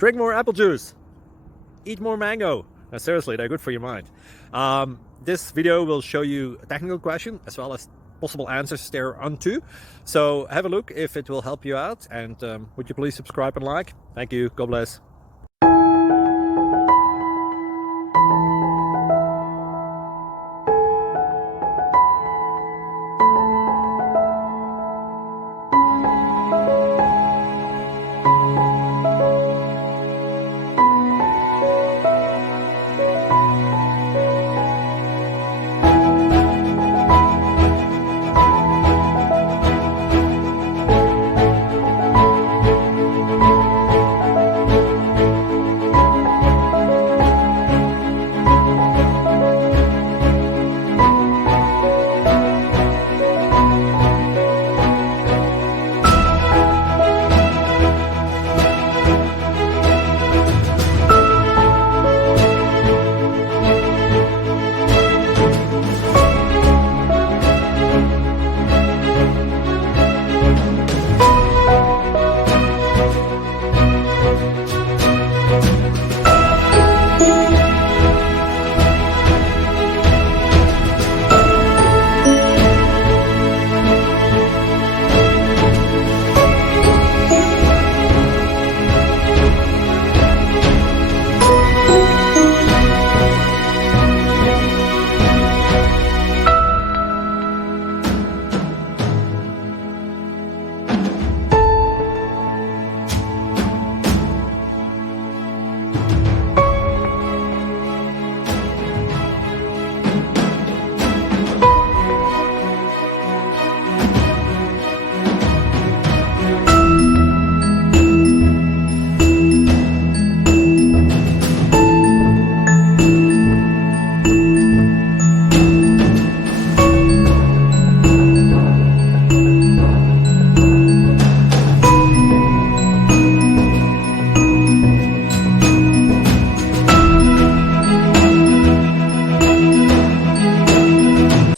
Drink more apple juice. Eat more mango. Now, seriously, they're good for your mind. This video will show you a technical question as well as possible answers thereunto. So have a look if it will help you out, and would you please subscribe and like? Thank you. God bless.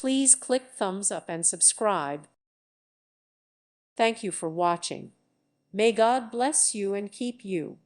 Please click thumbs up and subscribe. Thank you for watching. May God bless you and keep you.